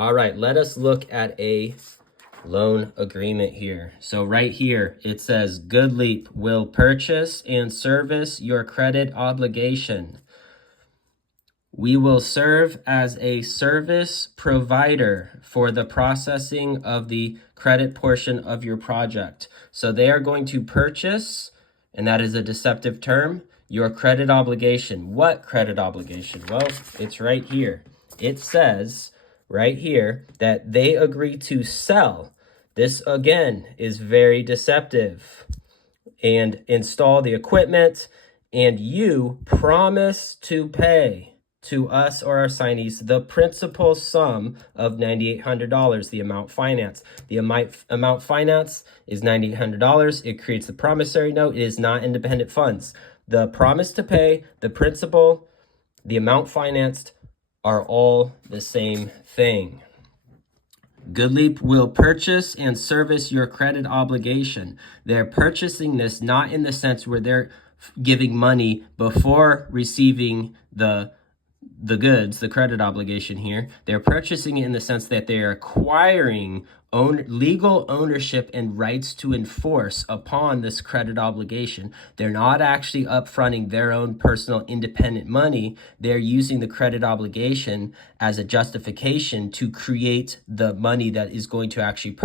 All right, let us look at a loan agreement here. So right here, it says GoodLeap will purchase and service your credit obligation. We will serve as a service provider for the processing of the credit portion of your project. So they are going to purchase, and that is a deceptive term, your credit obligation. What credit obligation? Well, it's right here. It says right here that they agree to sell. This again is very deceptive. And install the equipment, and you promise to pay to us or our signees the principal sum of $9,800, the amount financed. The amount financed is $9,800. It creates the promissory note. It is not independent funds. The promise to pay, the principal, the amount financed are all the same thing. GoodLeap will purchase and service your credit obligation. They're purchasing this not in the sense where they're giving money before receiving the goods, the credit obligation here. They're purchasing it in the sense that they are acquiring legal ownership and rights to enforce upon this credit obligation. They're not actually upfronting their own personal independent money. They're using the credit obligation as a justification to create the money that is going to actually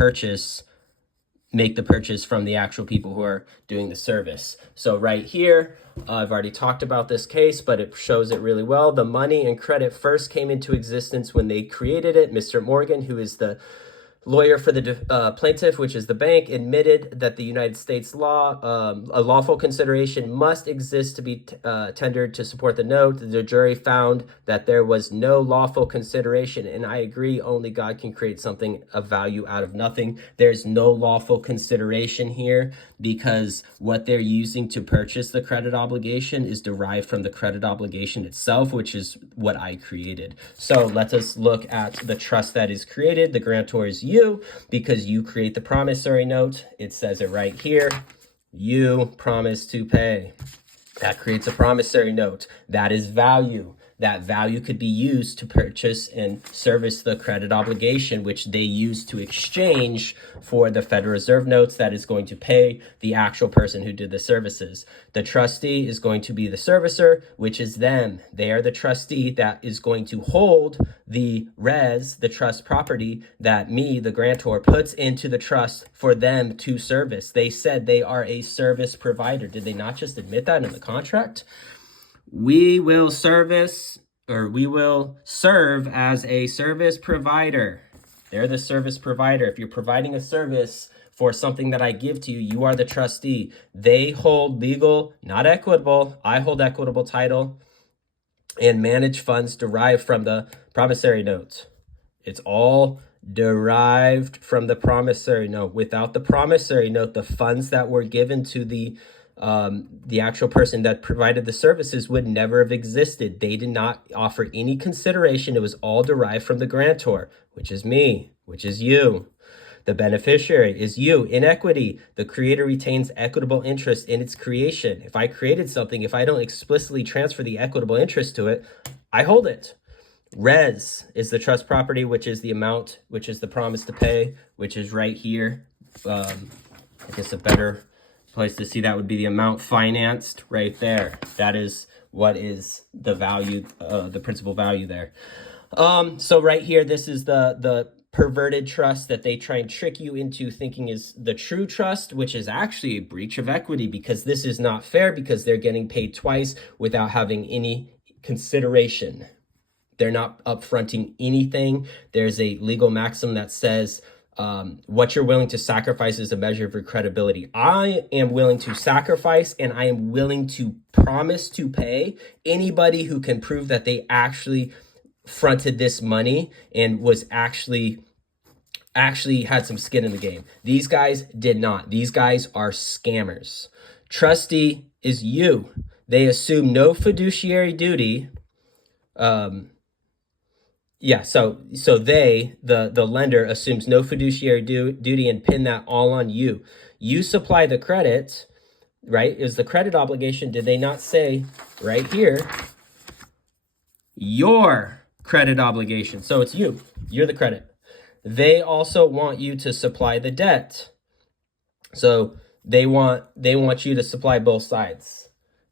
make the purchase from the actual people who are doing the service. So right here, I've already talked about this case, but it shows it really well. The money and credit first came into existence when they created it. Mr. Morgan, who is the lawyer for the plaintiff, which is the bank, admitted that the United States law, a lawful consideration must exist to be tendered to support the note. The jury found that there was no lawful consideration, and I agree, only God can create something of value out of nothing. There's no lawful consideration here because what they're using to purchase the credit obligation is derived from the credit obligation itself, which is what I created. So let us look at the trust that is created. The grantor is you, because you create the promissory note. It says it right here. You promise to pay. That creates a promissory note. That is value. That value could be used to purchase and service the credit obligation, which they use to exchange for the Federal Reserve notes that is going to pay the actual person who did the services. The trustee is going to be the servicer, which is them. They are the trustee that is going to hold the the trust property that me, the grantor, puts into the trust for them to service. They said they are a service provider. Did they not just admit that in the contract? We will serve as a service provider. They're the service provider. If you're providing a service for something that I give to you, you are the trustee. They hold legal, not equitable. I hold equitable title and manage funds derived from the promissory note. It's all derived from the promissory note. Without the promissory note, the funds that were given to the actual person that provided the services would never have existed. They did not offer any consideration. It was all derived from the grantor, which is me, which is you. The beneficiary is you. In equity, the creator retains equitable interest in its creation. If I created something, if I don't explicitly transfer the equitable interest to it, I hold it. Res is the trust property, which is the amount, which is the promise to pay, which is right here. I guess a better place to see that would be the amount financed right there. That is what is the value, the principal value there. So right here, this is the perverted trust that they try and trick you into thinking is the true trust, which is actually a breach of equity, because this is not fair, because they're getting paid twice without having any consideration. They're not upfronting anything. There's a legal maxim that says what you're willing to sacrifice is a measure of your credibility. I am willing to sacrifice, and I am willing to promise to pay anybody who can prove that they actually fronted this money and was actually had some skin in the game. These guys did not. These guys are scammers. Trustee is you. They assume no fiduciary duty. So they, the lender, assumes no fiduciary duty and pin that all on you. You supply the credit, right? Is the credit obligation. Did they not say right here, your credit obligation? So it's you. You're the credit. They also want you to supply the debt. So they want you to supply both sides,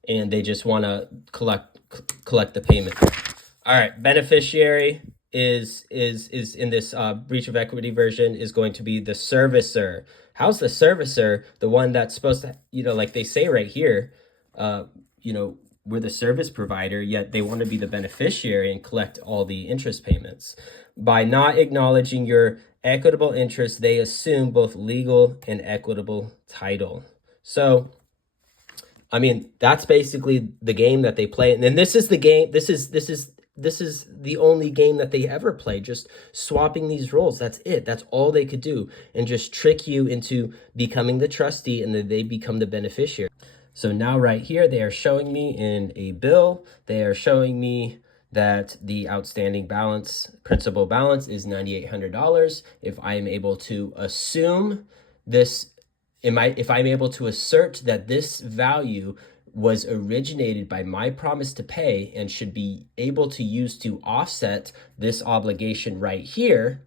and they just want to collect the payment. All right, beneficiary is in this breach of equity version is going to be the servicer. How's the servicer the one that's supposed to, like they say right here, we're the service provider, yet they want to be the beneficiary and collect all the interest payments. By not acknowledging your equitable interest, they assume both legal and equitable title. So, I mean, that's basically the game that they play. And then this is the game, this is the only game that they ever play, just swapping these roles. That's it. That's all they could do, and just trick you into becoming the trustee, and then they become the beneficiary. So now right here, they are showing me in a bill, they are showing me that the outstanding balance, principal balance, is $9,800. If I am able to assume this, if I'm able to assert that this value was originated by my promise to pay and should be able to use to offset this obligation right here,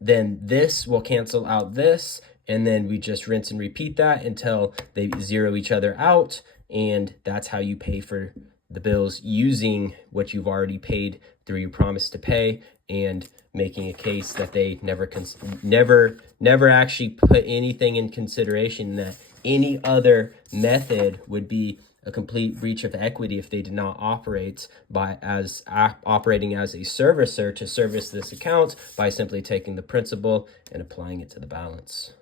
then this will cancel out this, and then we just rinse and repeat that until they zero each other out, and that's how you pay for the bills, using what you've already paid through your promise to pay, and making a case that they never actually put anything in consideration, that any other method would be a complete breach of equity if they did not operate operating as a servicer to service this account by simply taking the principal and applying it to the balance.